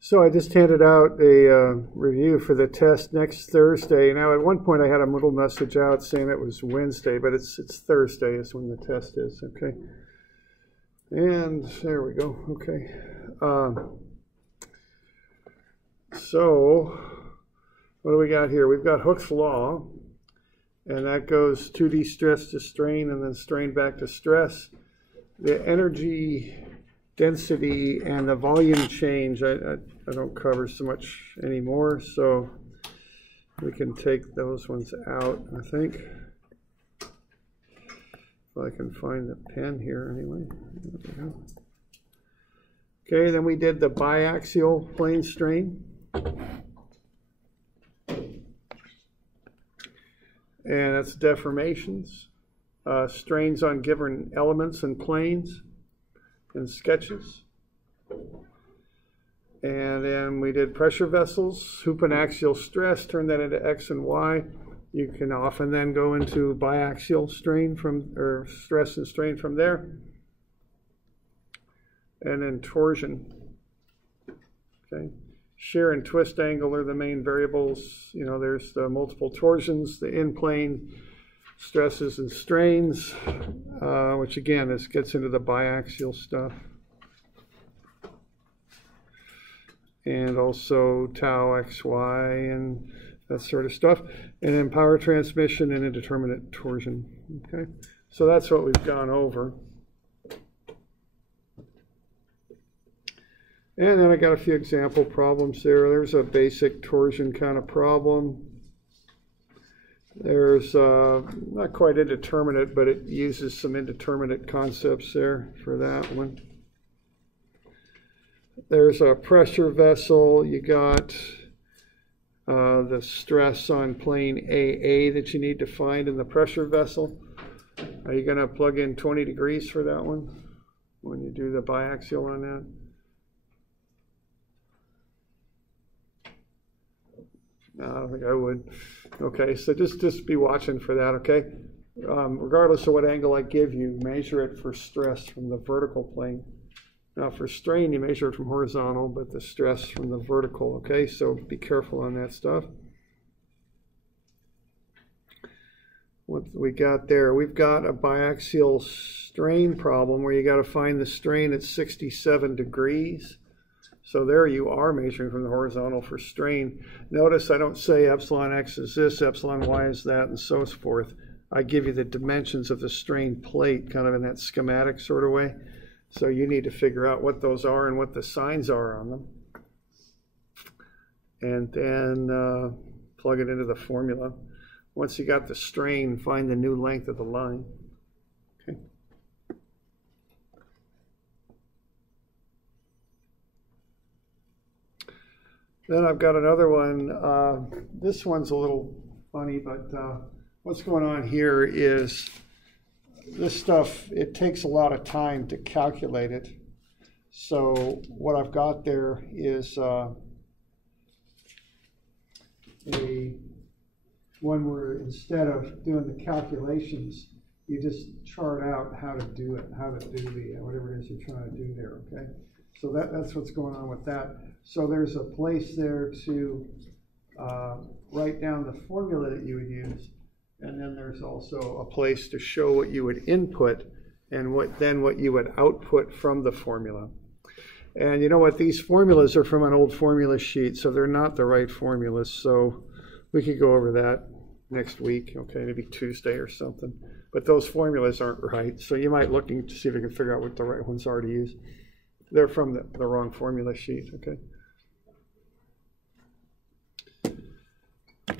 So I just handed out a review for the test next Thursday. Now, at one point I had a little message out saying it was Wednesday, but it's Thursday is when the test is, okay? And there we go, okay. So what do we got here? We've got Hooke's law, and that goes 2D stress to strain and then strain back to stress. The energy density and the volume change I don't cover so much anymore, so we can take those ones out, I think. If I can find the pen here anyway. There we go. Okay, then we did the biaxial plane strain. And that's deformations, strains on given elements and planes, and sketches. And then we did pressure vessels, hoop and axial stress, turn that into X and Y. You can often then go into biaxial strain or stress and strain from there. And then torsion. Okay. Shear and twist angle are the main variables. You know, there's the multiple torsions, the in-plane stresses and strains, which again, this gets into the biaxial stuff. And also tau xy and that sort of stuff. And then power transmission and indeterminate torsion. Okay, so that's what we've gone over. And then I got a few example problems there. There's a basic torsion kind of problem. There's not quite indeterminate, but it uses some indeterminate concepts there for that one. There's a pressure vessel. You got the stress on plane AA that you need to find in the pressure vessel. Are you going to plug in 20 degrees for that one when you do the biaxial on that? No, I don't think I would. Okay, so just be watching for that, okay? Regardless of what angle I give you, measure it for stress from the vertical plane. Now for strain, you measure it from horizontal, but the stress from the vertical, okay? So be careful on that stuff. What we got there? We've got a biaxial strain problem where you got to find the strain at 67 degrees. So there you are measuring from the horizontal for strain. Notice I don't say epsilon x is this, epsilon y is that, and so forth. I give you the dimensions of the strain plate kind of in that schematic sort of way. So you need to figure out what those are and what the signs are on them. And then plug it into the formula. Once you got the strain, find the new length of the line. Okay. Then I've got another one. This one's a little funny, but what's going on here is this stuff, it takes a lot of time to calculate it. So what I've got there is one where instead of doing the calculations, you just chart out how to do it, how to do the whatever it is you're trying to do there, okay? So that's what's going on with that. So there's a place there to write down the formula that you would use, and then there's also a place to show what you would input and what you would output from the formula. And you know what? These formulas are from an old formula sheet, so they're not the right formulas. So we could go over that next week, okay, maybe Tuesday or something. But those formulas aren't right, so you might look to see if you can figure out what the right ones are to use. They're from the wrong formula sheet, okay?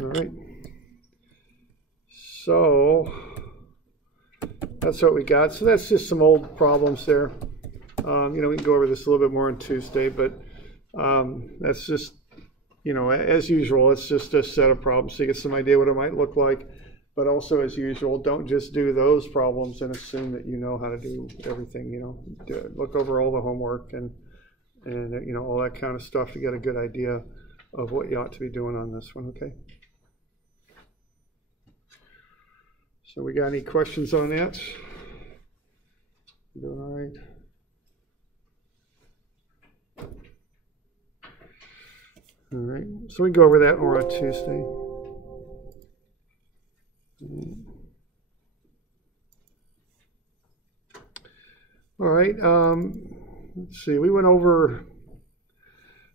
All right. So that's what we got. So that's just some old problems there. You know, we can go over this a little bit more on Tuesday, but that's just, you know, as usual, it's just a set of problems so you get some idea what it might look like. But also, as usual, don't just do those problems and assume that you know how to do everything. You know, look over all the homework and you know, all that kind of stuff to get a good idea of what you ought to be doing on this one. Okay. So we got any questions on that? You doing all right? All right, so we can go over that more on Tuesday. All right, let's see, we went over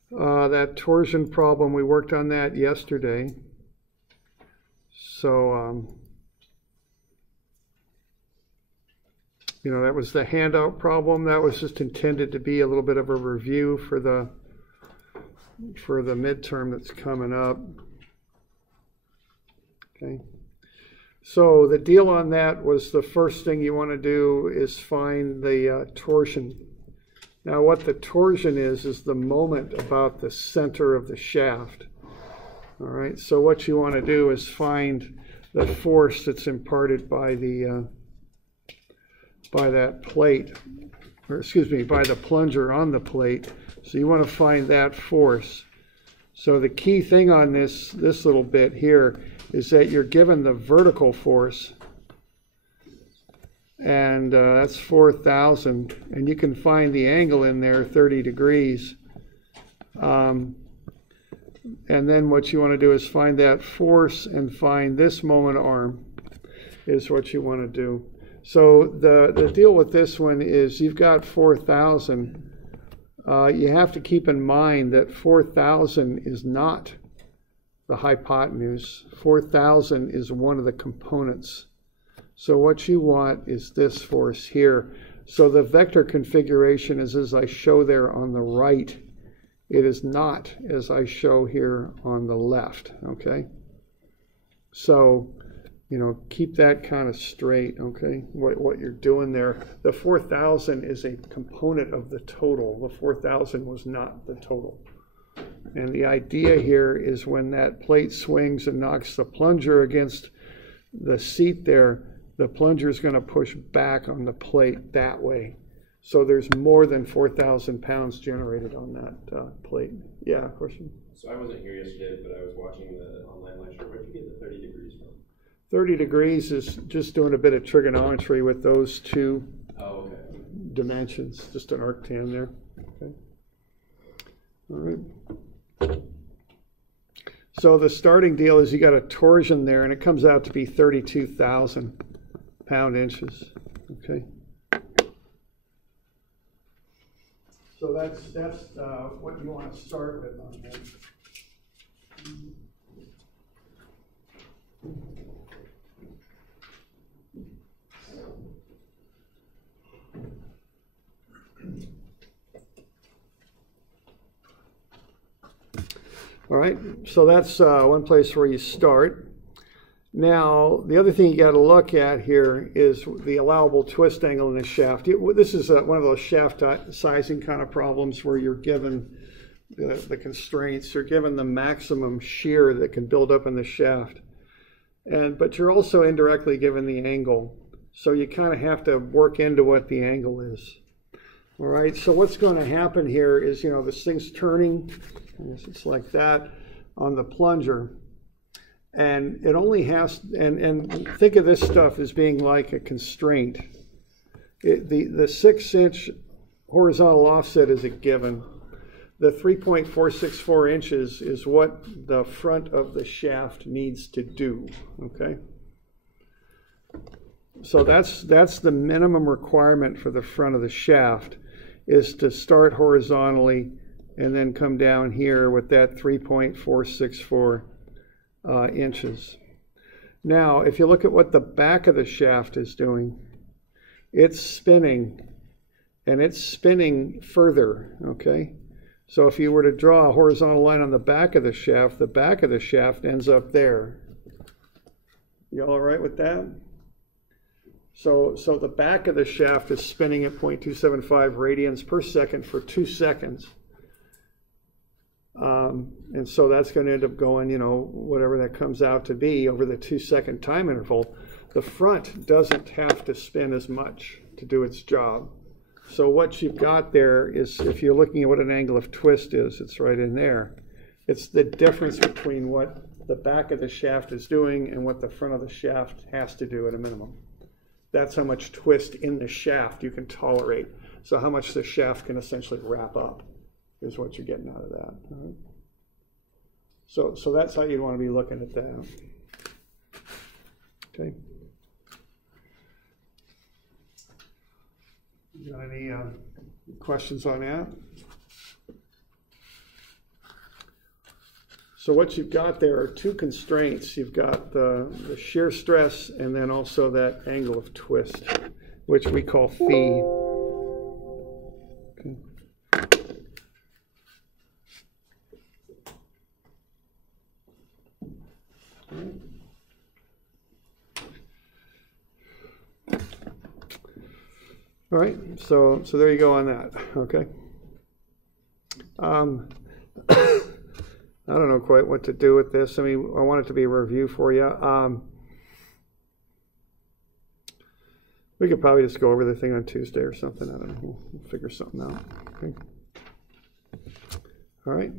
that torsion problem. We worked on that yesterday. So, you know, that was the handout problem. That was just intended to be a little bit of a review for the midterm that's coming up. Okay. So the deal on that was the first thing you want to do is find the torsion. Now what the torsion is the moment about the center of the shaft. All right, so what you want to do is find the force that's imparted by the by that plate, or excuse me, by the plunger on the plate. So you want to find that force. So the key thing on this little bit here is that you're given the vertical force, and that's 4,000, and you can find the angle in there, 30 degrees. And then what you want to do is find that force and find this moment arm is what you want to do. So the deal with this one is you've got 4,000. You have to keep in mind that 4,000 is not the hypotenuse. 4,000 is one of the components. So what you want is this force here. So the vector configuration is as I show there on the right. It is not as I show here on the left, okay? So, you know, keep that kind of straight, okay, what you're doing there. The 4,000 is a component of the total. The 4,000 was not the total. And the idea here is when that plate swings and knocks the plunger against the seat there, the plunger is going to push back on the plate that way. So there's more than 4,000 pounds generated on that plate. Yeah, question? So I wasn't here yesterday, but I was watching the online lecture. Where did you get the 30 degrees from? 30 degrees is just doing a bit of trigonometry with those two dimensions, just an arctan there. Okay. All right. So the starting deal is you got a torsion there, and it comes out to be 32,000 pound-inches. Okay. So that's what you want to start with on that. All right, so that's one place where you start. Now, the other thing you got to look at here is the allowable twist angle in the shaft. This is one of those shaft sizing kind of problems where you're given the constraints. You're given the maximum shear that can build up in the shaft. But you're also indirectly given the angle. So you kind of have to work into what the angle is. All right, so what's going to happen here is, you know, this thing's turning. It's like that on the plunger. And it only has, and think of this stuff as being like a constraint. The 6-inch horizontal offset is a given. The 3.464 inches is what the front of the shaft needs to do, okay? So that's the minimum requirement for the front of the shaft, is to start horizontally and then come down here with that 3.464 inches. Now, if you look at what the back of the shaft is doing, it's spinning, and it's spinning further, okay? So if you were to draw a horizontal line on the back of the shaft ends up there. You all right with that? So the back of the shaft is spinning at 0.275 radians per second for 2 seconds. And so that's going to end up going, you know, whatever that comes out to be over the 2-second time interval. The front doesn't have to spin as much to do its job. So what you've got there is, if you're looking at what an angle of twist is, it's right in there. It's the difference between what the back of the shaft is doing and what the front of the shaft has to do at a minimum. That's how much twist in the shaft you can tolerate. So how much the shaft can essentially wrap up is what you're getting out of that. All right. So that's how you'd want to be looking at that. Okay. You got any questions on that? So what you've got there are two constraints. You've got the shear stress and then also that angle of twist, which we call phi. Okay. All right, so there you go on that, okay? I don't know quite what to do with this. I mean, I want it to be a review for you. We could probably just go over the thing on Tuesday or something. I don't know. We'll figure something out. Okay. All right.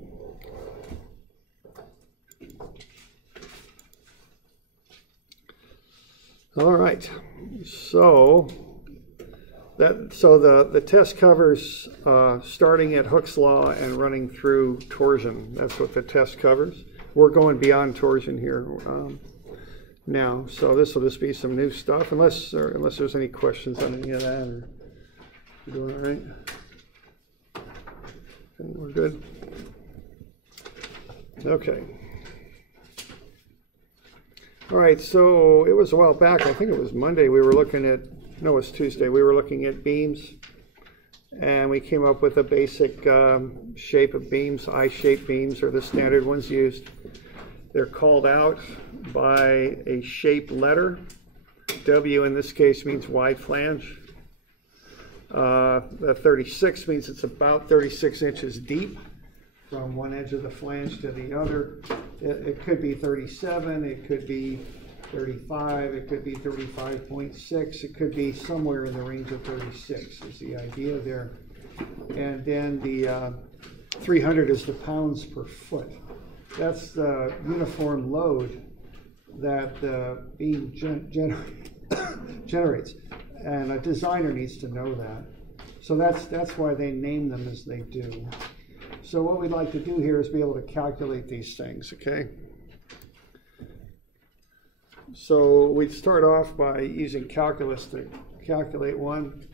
All right. So the test covers starting at Hooke's law and running through torsion. That's what the test covers. We're going beyond torsion here now. So this will just be some new stuff, unless there's any questions on any of that. Or you doing all right? Okay, we're good. Okay. All right. So it was a while back. I think it was Monday. We were looking at. No, it was Tuesday. We were looking at beams, and we came up with a basic shape of beams. I-shaped beams are the standard ones used. They're called out by a shape letter. W in this case means wide flange. The 36 means it's about 36 inches deep from one edge of the flange to the other. It could be 37, it could be 35, it could be 35.6, it could be somewhere in the range of 36 is the idea there. And then the 300 is the pounds per foot. That's the uniform load that the beam generates. And a designer needs to know that. So that's why they name them as they do. So what we'd like to do here is be able to calculate these things, okay? So we'd start off by using calculus to calculate one.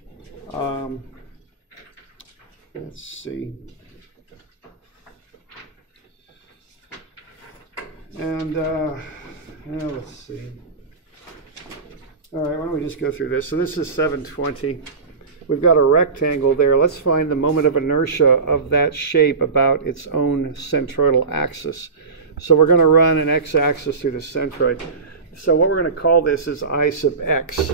Let's see. And let's see. All right, why don't we just go through this? So this is 720. We've got a rectangle there. Let's find the moment of inertia of that shape about its own centroidal axis. So we're going to run an x-axis through the centroid. So what we're going to call this is I sub x.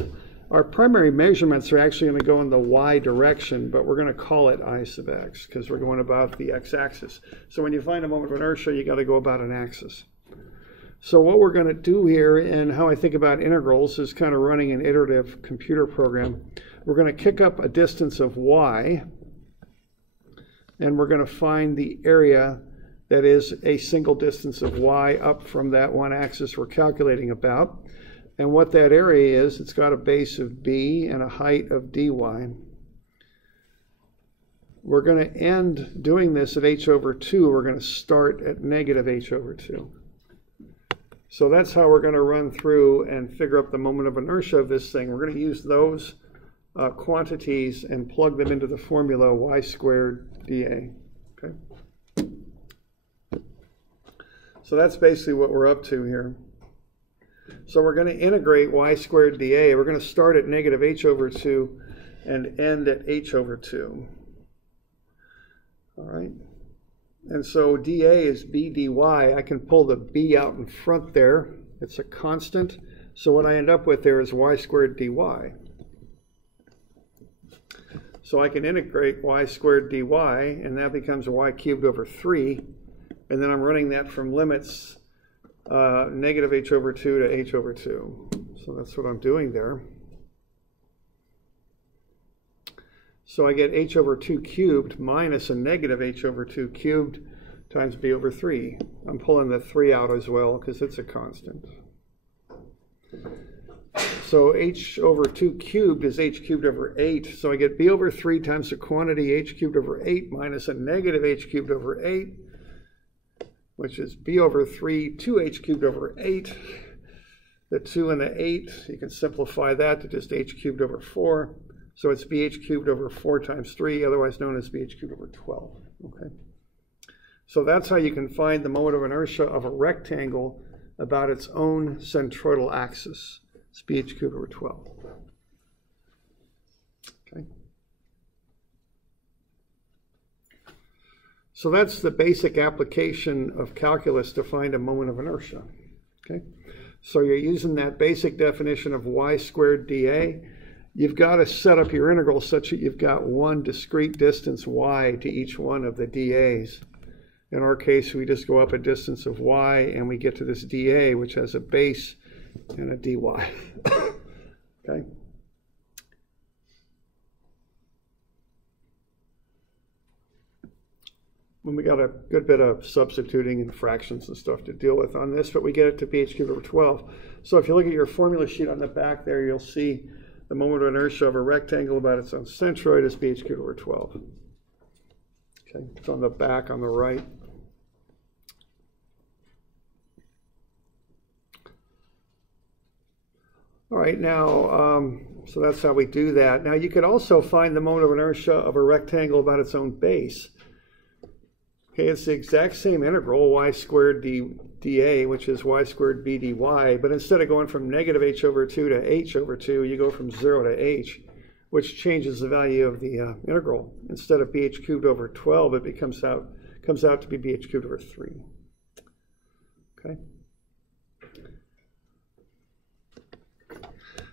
Our primary measurements are actually going to go in the y direction, but we're going to call it I sub x because we're going about the x-axis. So when you find a moment of inertia, you got to go about an axis. So what we're going to do here, and how I think about integrals, is kind of running an iterative computer program. We're going to kick up a distance of y, and we're going to find the area that is a single distance of y up from that one axis we're calculating about. And what that area is, it's got a base of b and a height of dy. We're going to end doing this at h over 2. We're going to start at negative h over 2. So that's how we're going to run through and figure up the moment of inertia of this thing. We're going to use those quantities and plug them into the formula y squared dA. Okay. So that's basically what we're up to here. So we're going to integrate y squared dA. We're going to start at negative h over 2 and end at h over 2. All right. And so dA is b dy. I can pull the b out in front there. It's a constant. So what I end up with there is y squared dy. So I can integrate y squared dy, and that becomes y cubed over 3. And then I'm running that from limits negative h over 2 to h over 2. So that's what I'm doing there. So I get h over 2 cubed minus a negative h over 2 cubed times b over 3. I'm pulling the 3 out as well because it's a constant. So h over 2 cubed is h cubed over 8. So I get b over 3 times the quantity h cubed over 8 minus a negative h cubed over 8. which is b over 3, 2h cubed over 8. The 2 and the 8, you can simplify that to just h cubed over 4. So it's bh cubed over 4 times 3, otherwise known as bh cubed over 12. Okay. So that's how you can find the moment of inertia of a rectangle about its own centroidal axis. It's bh cubed over 12. Okay. So that's the basic application of calculus to find a moment of inertia. Okay. So you're using that basic definition of y squared dA. You've got to set up your integral such that you've got one discrete distance y to each one of the dAs. In our case, we just go up a distance of y and we get to this dA, which has a base and a dy. Okay. We got a good bit of substituting and fractions and stuff to deal with on this, but we get it to bh cubed over 12. So if you look at your formula sheet on the back there, you'll see the moment of inertia of a rectangle about its own centroid is bh cubed over 12. Okay, it's on the back on the right. All right, now, so that's how we do that. Now you could also find the moment of inertia of a rectangle about its own base. Okay, it's the exact same integral, y squared dA, which is y squared b dy, but instead of going from negative h over 2 to h over 2, you go from 0 to h, which changes the value of the integral. Instead of bh cubed over 12, it comes out to be bh cubed over 3. Okay.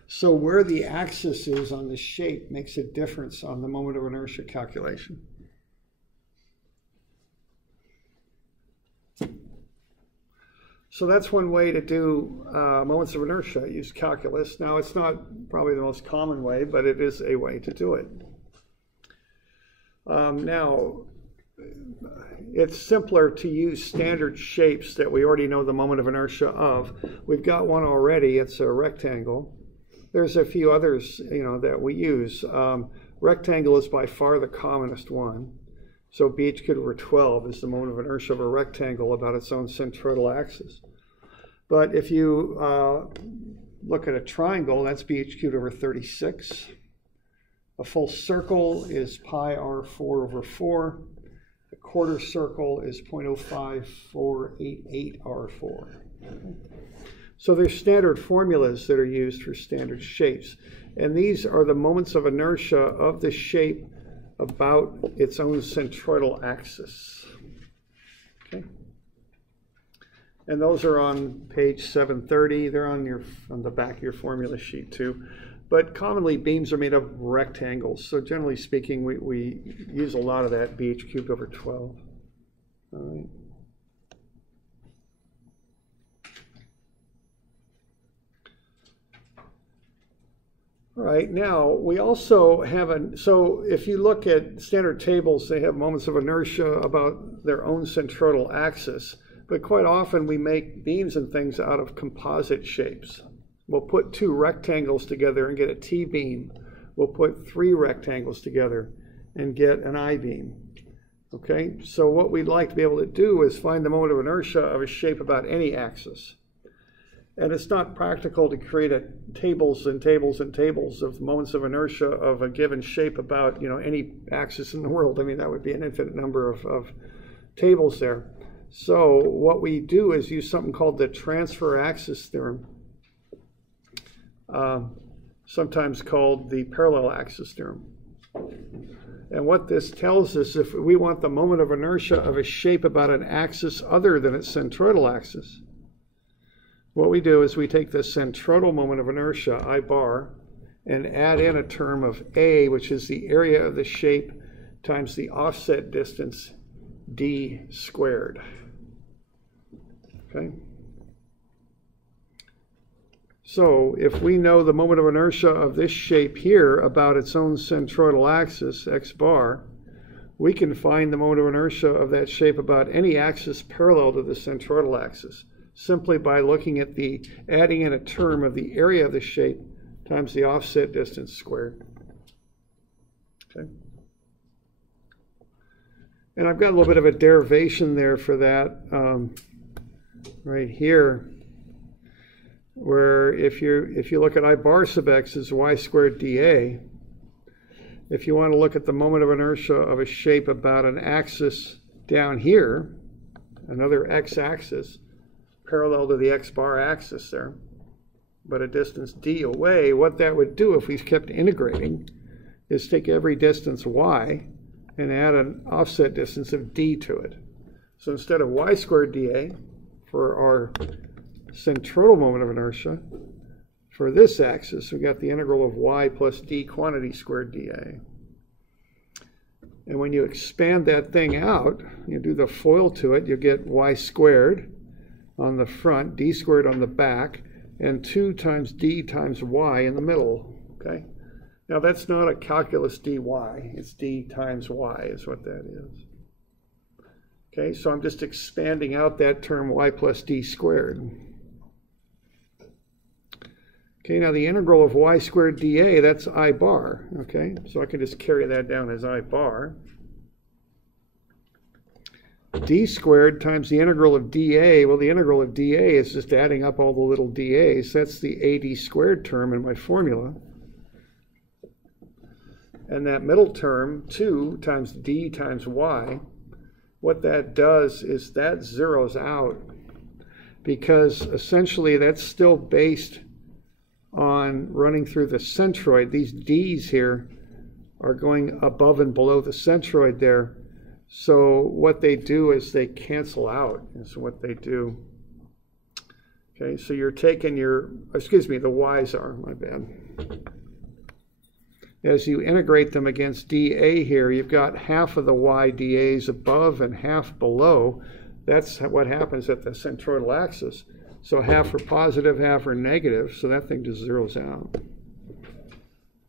So where the axis is on the shape makes a difference on the moment of inertia calculation. So that's one way to do moments of inertia, use calculus. Now, it's not probably the most common way, but it is a way to do it. Now, it's simpler to use standard shapes that we already know the moment of inertia of. We've got one already. It's a rectangle. There's a few others, that we use. Rectangle is by far the commonest one. So bh cubed over 12 is the moment of inertia of a rectangle about its own centroidal axis. But if you look at a triangle, that's bh cubed over 36. A full circle is pi r4 over 4. A quarter circle is 0.05488 r4. So there's standard formulas that are used for standard shapes. And these are the moments of inertia of the shape about its own centroidal axis. Okay. And those are on page 730. They're on the back of your formula sheet too. But commonly beams are made of rectangles. So generally speaking, we use a lot of that bh cubed over 12. All right. All right, now we also have so if you look at standard tables, they have moments of inertia about their own centroidal axis, but quite often we make beams and things out of composite shapes. We'll put two rectangles together and get a T-beam. We'll put three rectangles together and get an I-beam. Okay, so what we'd like to be able to do is find the moment of inertia of a shape about any axis. And it's not practical to create tables and tables and tables of moments of inertia of a given shape about any axis in the world. I mean, that would be an infinite number of tables there. So what we do is use something called the transfer axis theorem, sometimes called the parallel axis theorem. And what this tells us, if we want the moment of inertia of a shape about an axis other than its centroidal axis, what we do is we take the centroidal moment of inertia, I bar, and add in a term of A, which is the area of the shape times the offset distance, d squared. Okay? So if we know the moment of inertia of this shape here about its own centroidal axis, x bar, we can find the moment of inertia of that shape about any axis parallel to the centroidal axis, simply by looking at adding in a term of the area of the shape times the offset distance squared. Okay. And I've got a little bit of a derivation there for that right here, where if you look at I bar sub x is y squared dA, if you want to look at the moment of inertia of a shape about an axis down here, another x-axis, parallel to the x-bar axis there, but a distance d away, what that would do if we kept integrating is take every distance y and add an offset distance of d to it. So instead of y squared dA for our centroidal moment of inertia, for this axis, we got the integral of y plus d quantity squared dA. And when you expand that thing out, you do the FOIL to it, you get y squared on the front, d squared on the back, and 2 times d times y in the middle, okay? Now that's not a calculus dy, it's d times y is what that is. Okay, so I'm just expanding out that term y plus d squared. Okay, now the integral of y squared dA, that's I bar, okay? So I can just carry that down as I bar. D squared times the integral of dA, well, the integral of dA is just adding up all the little dAs. That's the AD squared term in my formula. And that middle term, 2 times d times y, what that does is that zeroes out, because essentially that's still based on running through the centroid. These d's here are going above and below the centroid there. So what they do is they cancel out, is what they do. Okay, so you're taking your, excuse me, the y's are, my bad. As you integrate them against dA here, you've got half of the y dAs above and half below. That's what happens at the centroidal axis. So half are positive, half are negative, so that thing just zeroes out.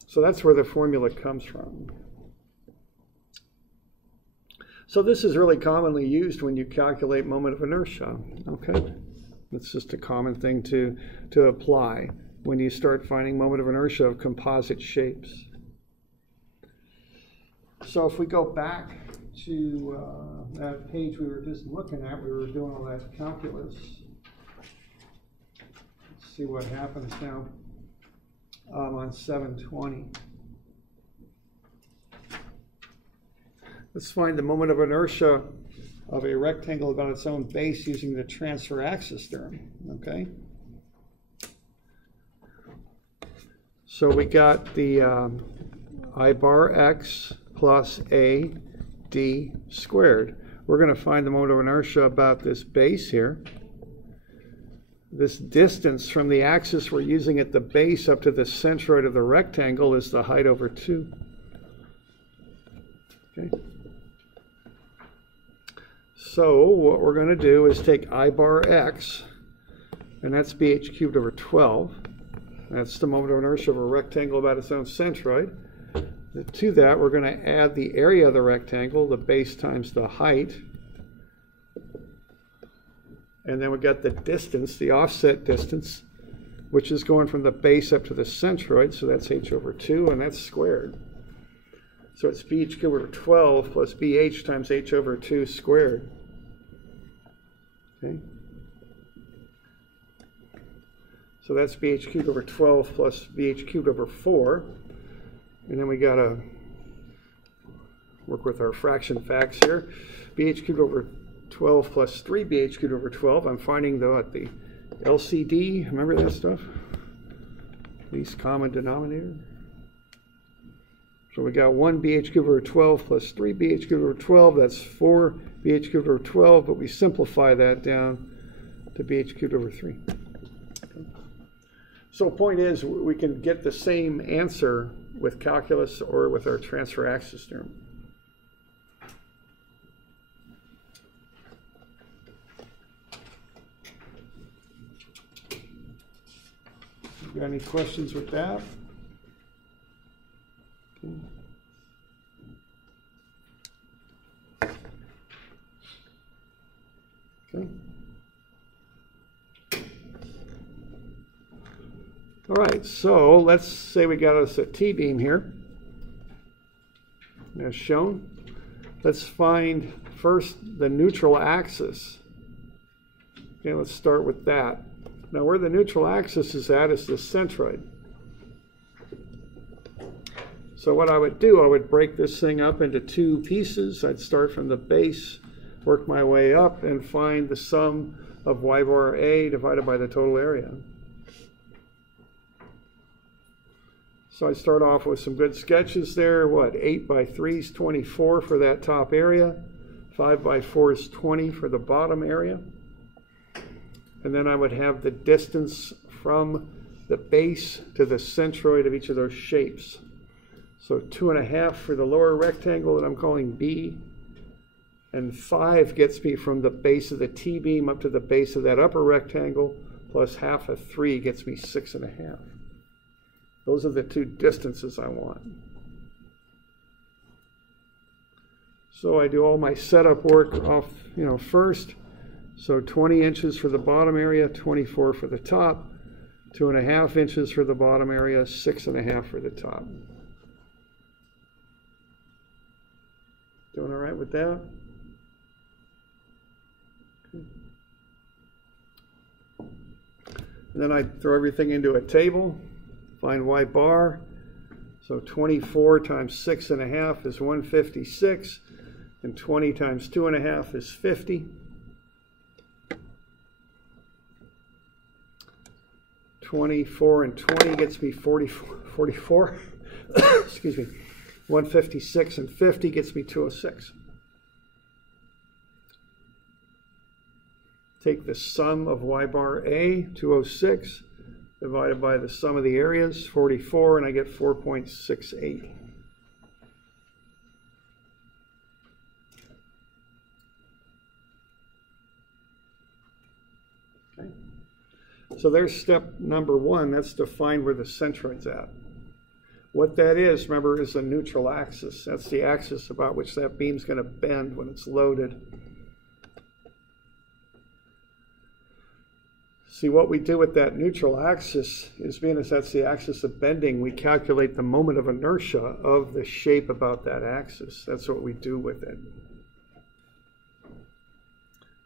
So that's where the formula comes from. So this is really commonly used when you calculate moment of inertia, okay? It's just a common thing to apply when you start finding moment of inertia of composite shapes. So if we go back to that page we were just looking at, we were doing all that calculus. Let's see what happens now on 720. Let's find the moment of inertia of a rectangle about its own base using the transfer axis theorem, okay? So we got the I bar x plus a d squared. We're going to find the moment of inertia about this base here. This distance from the axis we're using at the base up to the centroid of the rectangle is the height over 2. Okay. So what we're going to do is take I bar x, and that's bh cubed over 12. That's the moment of inertia of a rectangle about its own centroid. To that, we're going to add the area of the rectangle, the base times the height. And then we got the distance, the offset distance, which is going from the base up to the centroid, so that's h over 2, and that's squared. So it's bh cubed over 12 plus bh times h over 2 squared. Okay. So that's bh cubed over 12 plus bh cubed over 4. And then we got to work with our fraction facts here. bh cubed over 12 plus 3 bh cubed over 12. I'm finding, though, at the LCD, remember that stuff? Least common denominator. So we got 1 bh cubed over 12 plus 3 bh cubed over 12. That's 4 bh cubed over 12, but we simplify that down to bh cubed over 3. Okay. So the point is, we can get the same answer with calculus or with our transfer axis theorem. You got any questions with that? Okay. All right, so let's say we got us a T-beam here, as shown. let's find first the neutral axis. Okay, let's start with that. Now where the neutral axis is at is the centroid. So what I would do, I would break this thing up into two pieces. I'd start from the base, work my way up, and find the sum of y bar A divided by the total area. So I start off with some good sketches there. What, 8 by 3 is 24 for that top area. 5 by 4 is 20 for the bottom area. And then I would have the distance from the base to the centroid of each of those shapes. So 2.5 for the lower rectangle that I'm calling B. And 5 gets me from the base of the T-beam up to the base of that upper rectangle, plus half of 3 gets me 6.5. Those are the two distances I want. So I do all my setup work off, first. So 20 inches for the bottom area, 24 for the top, 2.5 inches for the bottom area, 6.5 for the top. Doing all right with that? Okay. And then I throw everything into a table, find y bar. So 24 times 6.5 is 156, and 20 times 2.5 is 50. 24 and 20 gets me 44. Excuse me. 156 and 50 gets me 206. Take the sum of y bar A, 206, divided by the sum of the areas, 44, and I get 4.68. Okay. So there's step number 1. That's to find where the centroid's at. What that is, remember, is the neutral axis. That's the axis about which that beam's going to bend when it's loaded. See, what we do with that neutral axis is, being as that's the axis of bending, we calculate the moment of inertia of the shape about that axis. That's what we do with it.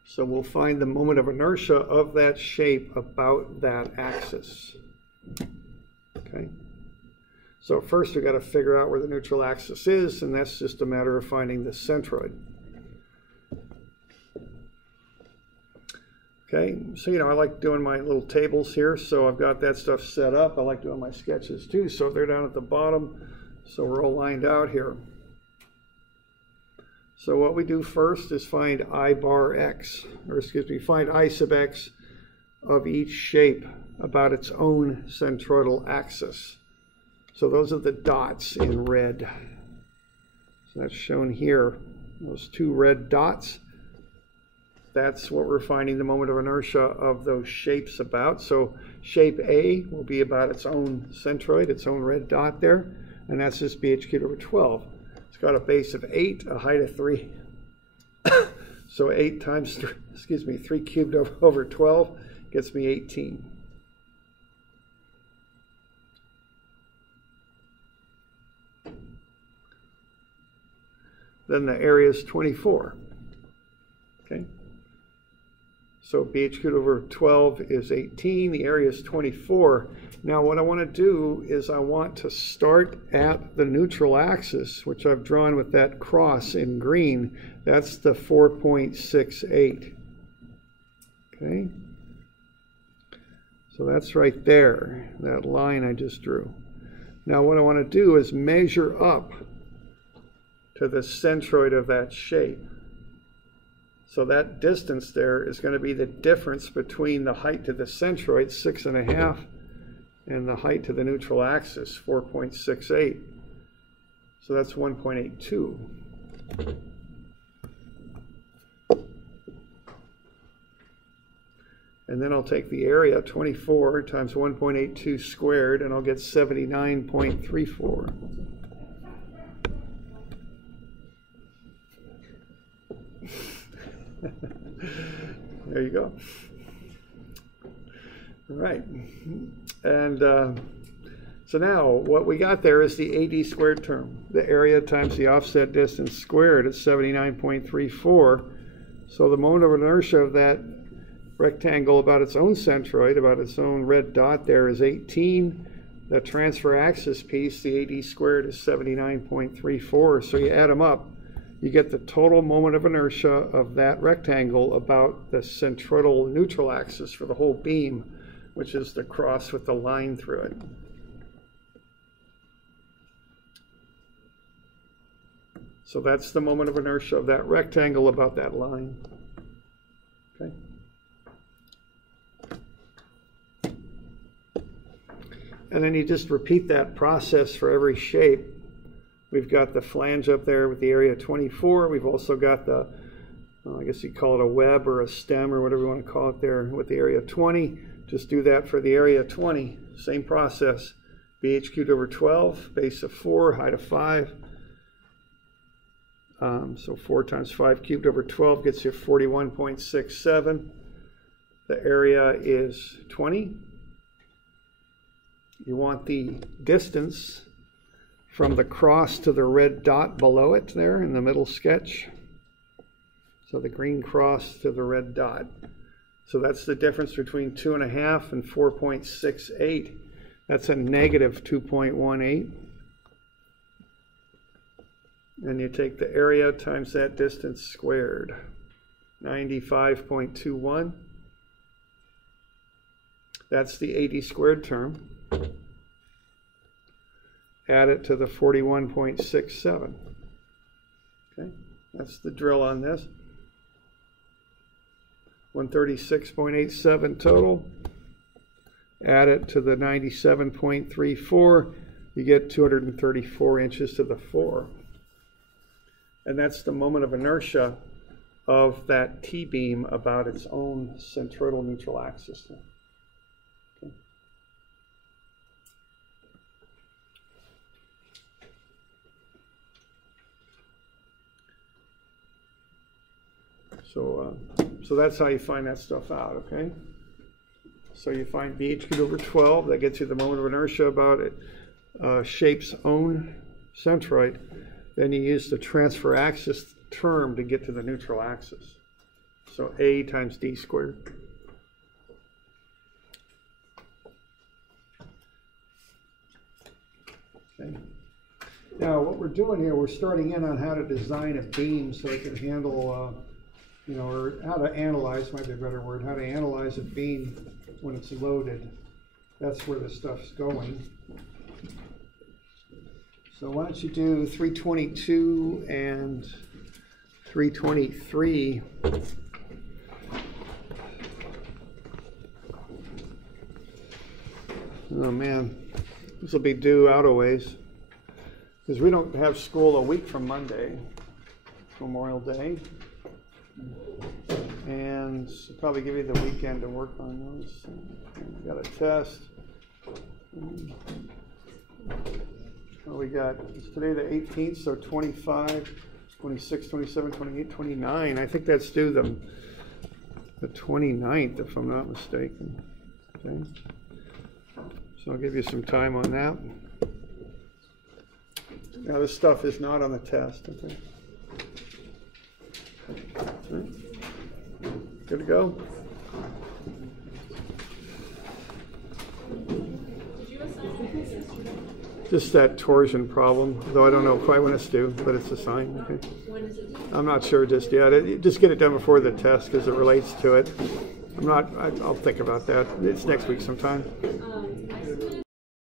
So we'll find the moment of inertia of that shape about that axis. Okay? So first we've got to figure out where the neutral axis is, and that's just a matter of finding the centroid. Okay, so I like doing my little tables here, so I've got that stuff set up. I like doing my sketches too, so they're down at the bottom, so we're all lined out here. So what we do first is find I bar x, find I sub x of each shape about its own centroidal axis. So those are the dots in red. So that's shown here, those two red dots. That's what we're finding the moment of inertia of those shapes about. So shape A will be about its own centroid, its own red dot there, and that's just BH cubed over 12. It's got a base of 8, a height of 3. So 8 times 3 cubed over 12 gets me 18. Then the area is 24. Okay. So BH cubed over 12 is 18. The area is 24. Now what I want to do is I want to start at the neutral axis, which I've drawn with that cross in green. That's the 4.68. Okay. So that's right there, that line I just drew. Now what I want to do is measure up to the centroid of that shape. So that distance there is going to be the difference between the height to the centroid, 6.5, and the height to the neutral axis, 4.68. So that's 1.82. And then I'll take the area, 24 times 1.82 squared, and I'll get 79.34. There you go. All right. And So now what we got there is the AD squared term. The area times the offset distance squared is 79.34. So the moment of inertia of that rectangle about its own centroid, about its own red dot there, is 18. The transfer axis piece, the AD squared, is 79.34. So you add them up, you get the total moment of inertia of that rectangle about the centroidal neutral axis for the whole beam, which is the cross with the line through it. So that's the moment of inertia of that rectangle about that line. Okay. And then you just repeat that process for every shape. We've got the flange up there with the area 24. We've also got the, I guess you'd call it a web or a stem or whatever you want to call it there with the area 20. Just do that for the area 20. Same process. BH cubed over 12, base of 4, height of 5. So 4 times 5 cubed over 12 gets you 41.67. The area is 20. You want the distance from the cross to the red dot below it there in the middle sketch. So the green cross to the red dot. So that's the difference between 2.5 and 4.68. That's a negative 2.18. And you take the area times that distance squared, 95.21. That's the AD squared term. Add it to the 41.67. Okay, that's the drill on this. 136.87 total. Add it to the 97.34. You get 234 inches to the 4. And that's the moment of inertia of that T-beam about its own centroidal neutral axis. Okay. So that's how you find that stuff out, okay? So you find BH cubed over 12, that gets you the moment of inertia about it, shape's own centroid. Then you use the transfer axis term to get to the neutral axis. So A times D squared. Okay. Now what we're doing here, we're starting in on how to design a beam so it can handle, or how to analyze, might be a better word, how to analyze a beam when it's loaded. That's where the stuff's going. So why don't you do 322 and 323. Oh man, this will be due out a ways. Because we don't have school a week from Monday, Memorial Day. And I'll probably give you the weekend to work on those. We've got a test. Well, we got, it's today the 18th, so 25, 26, 27, 28, 29. I think that's due the 29th, if I'm not mistaken. Okay. So I'll give you some time on that. Now this stuff is not on the test, okay? Right. Good to go? Just that torsion problem, though I don't know quite when it's due, but it's assigned. Okay. When is it due? I'm not sure just yet. Just get it done before the test because it relates to it. I'll think about that. It's next week sometime. I